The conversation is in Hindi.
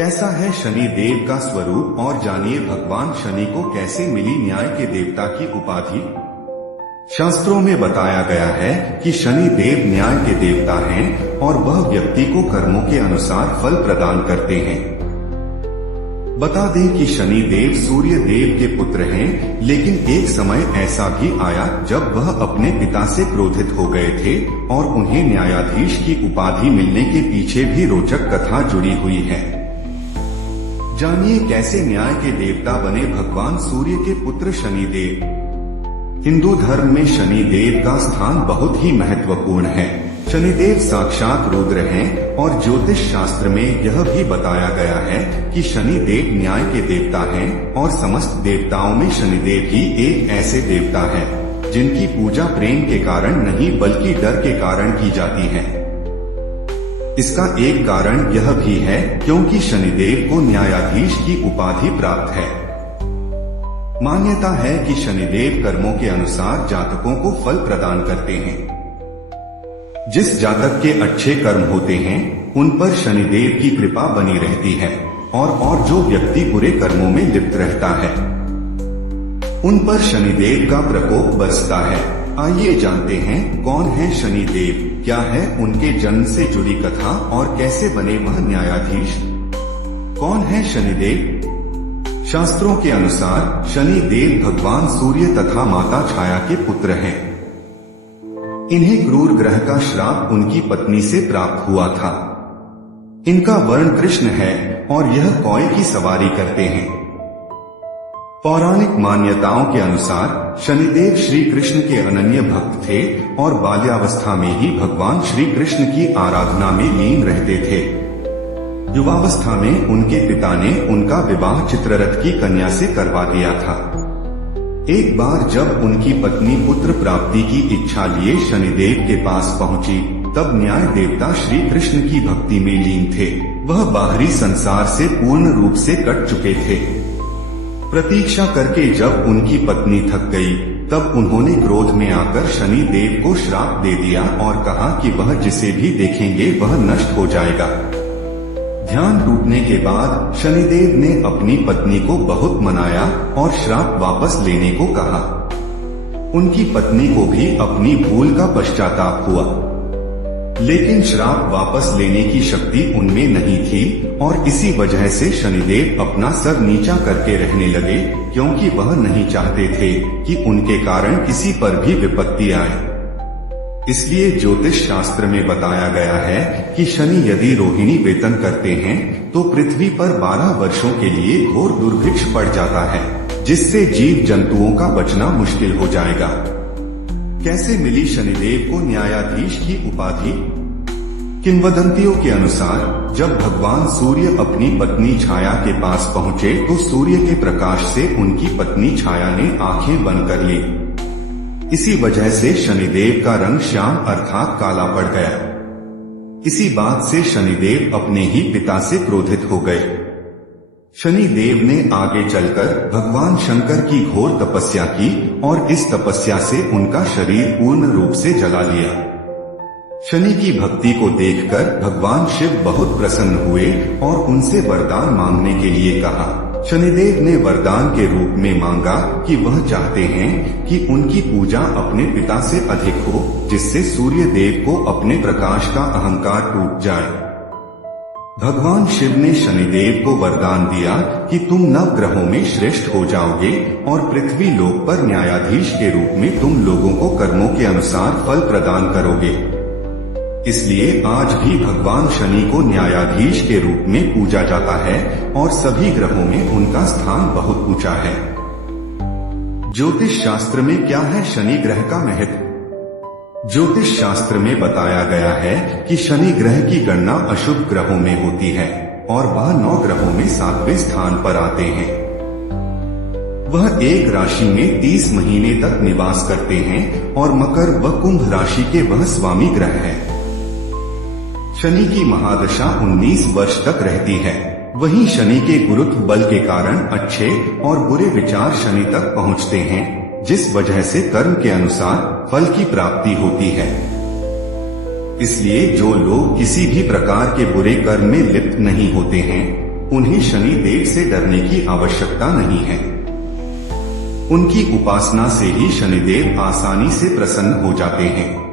कैसा है शनि देव का स्वरूप और जानिए भगवान शनि को कैसे मिली न्याय के देवता की उपाधि। शास्त्रों में बताया गया है कि शनि देव न्याय के देवता हैं और वह व्यक्ति को कर्मों के अनुसार फल प्रदान करते हैं। बता दें कि शनि देव सूर्य देव के पुत्र हैं, लेकिन एक समय ऐसा भी आया जब वह अपने पिता से क्रोधित हो गए थे और उन्हें न्यायाधीश की उपाधि मिलने के पीछे भी रोचक कथा जुड़ी हुई है। जानिए कैसे न्याय के देवता बने भगवान सूर्य के पुत्र शनि देव। हिंदू धर्म में शनि देव का स्थान बहुत ही महत्वपूर्ण है। शनिदेव साक्षात रुद्र हैं और ज्योतिष शास्त्र में यह भी बताया गया है कि शनि देव न्याय के देवता हैं और समस्त देवताओं में शनिदेव ही एक ऐसे देवता है जिनकी पूजा प्रेम के कारण नहीं बल्कि डर के कारण की जाती है। इसका एक कारण यह भी है क्योंकि शनिदेव को न्यायाधीश की उपाधि प्राप्त है। मान्यता है कि शनिदेव कर्मों के अनुसार जातकों को फल प्रदान करते हैं। जिस जातक के अच्छे कर्म होते हैं उन पर शनिदेव की कृपा बनी रहती है और जो व्यक्ति बुरे कर्मों में लिप्त रहता है उन पर शनिदेव का प्रकोप बरसता है। आइए जानते हैं कौन है शनिदेव, क्या है उनके जन्म से जुड़ी कथा और कैसे बने वह न्यायाधीश। कौन है शनिदेव? शास्त्रों के अनुसार शनि देव भगवान सूर्य तथा माता छाया के पुत्र हैं। इन्हें क्रूर ग्रह का श्राप उनकी पत्नी से प्राप्त हुआ था। इनका वर्ण कृष्ण है और यह कौए की सवारी करते हैं। पौराणिक मान्यताओं के अनुसार शनिदेव श्री कृष्ण के अनन्य भक्त थे और बाल्यावस्था में ही भगवान श्री कृष्ण की आराधना में लीन रहते थे। युवावस्था में उनके पिता ने उनका विवाह चित्ररथ की कन्या से करवा दिया था। एक बार जब उनकी पत्नी पुत्र प्राप्ति की इच्छा लिए शनिदेव के पास पहुंची, तब न्याय देवता श्री कृष्ण की भक्ति में लीन थे। वह बाहरी संसार से पूर्ण रूप से कट चुके थे। प्रतीक्षा करके जब उनकी पत्नी थक गई, तब उन्होंने क्रोध में आकर शनि देव को श्राप दे दिया और कहा कि वह जिसे भी देखेंगे वह नष्ट हो जाएगा। ध्यान टूटने के बाद शनिदेव ने अपनी पत्नी को बहुत मनाया और श्राप वापस लेने को कहा। उनकी पत्नी को भी अपनी भूल का पश्चाताप हुआ, लेकिन श्राप वापस लेने की शक्ति उनमें नहीं थी और इसी वजह से शनिदेव अपना सर नीचा करके रहने लगे, क्योंकि वह नहीं चाहते थे कि उनके कारण किसी पर भी विपत्ति आए। इसलिए ज्योतिष शास्त्र में बताया गया है कि शनि यदि रोहिणी वेतन करते हैं तो पृथ्वी पर 12 वर्षों के लिए घोर दुर्भिक्ष पड़ जाता है, जिससे जीव जंतुओं का बचना मुश्किल हो जाएगा। कैसे मिली शनिदेव को न्यायाधीश की उपाधि? किंवदंतियों के अनुसार जब भगवान सूर्य अपनी पत्नी छाया के पास पहुंचे तो सूर्य के प्रकाश से उनकी पत्नी छाया ने आंखें बंद कर ली। इसी वजह से शनिदेव का रंग श्याम अर्थात काला पड़ गया। इसी बात से शनिदेव अपने ही पिता से क्रोधित हो गए। शनिदेव ने आगे चलकर भगवान शंकर की घोर तपस्या की और इस तपस्या से उनका शरीर पूर्ण रूप से जला लिया। शनि की भक्ति को देखकर भगवान शिव बहुत प्रसन्न हुए और उनसे वरदान मांगने के लिए कहा। शनिदेव ने वरदान के रूप में मांगा कि वह चाहते हैं कि उनकी पूजा अपने पिता से अधिक हो, जिससे सूर्य देव को अपने प्रकाश का अहंकार टूट जाए। भगवान शिव ने शनिदेव को वरदान दिया कि तुम नवग्रहों में श्रेष्ठ हो जाओगे और पृथ्वी लोक पर न्यायाधीश के रूप में तुम लोगों को कर्मों के अनुसार फल प्रदान करोगे। इसलिए आज भी भगवान शनि को न्यायाधीश के रूप में पूजा जाता है और सभी ग्रहों में उनका स्थान बहुत ऊंचा है। ज्योतिष शास्त्र में क्या है शनि ग्रह का महत्व? ज्योतिष शास्त्र में बताया गया है कि शनि ग्रह की गणना अशुभ ग्रहों में होती है और वह 9 ग्रहों में 7वें स्थान पर आते हैं। वह एक राशि में 30 महीने तक निवास करते हैं और मकर व कुंभ राशि के वह स्वामी ग्रह है। शनि की महादशा 19 वर्ष तक रहती है। वहीं शनि के गुरुत्व बल के कारण अच्छे और बुरे विचार शनि तक पहुंचते हैं, जिस वजह से कर्म के अनुसार फल की प्राप्ति होती है। इसलिए जो लोग किसी भी प्रकार के बुरे कर्म में लिप्त नहीं होते हैं उन्हें शनि देव से डरने की आवश्यकता नहीं है। उनकी उपासना से ही शनिदेव आसानी से प्रसन्न हो जाते हैं।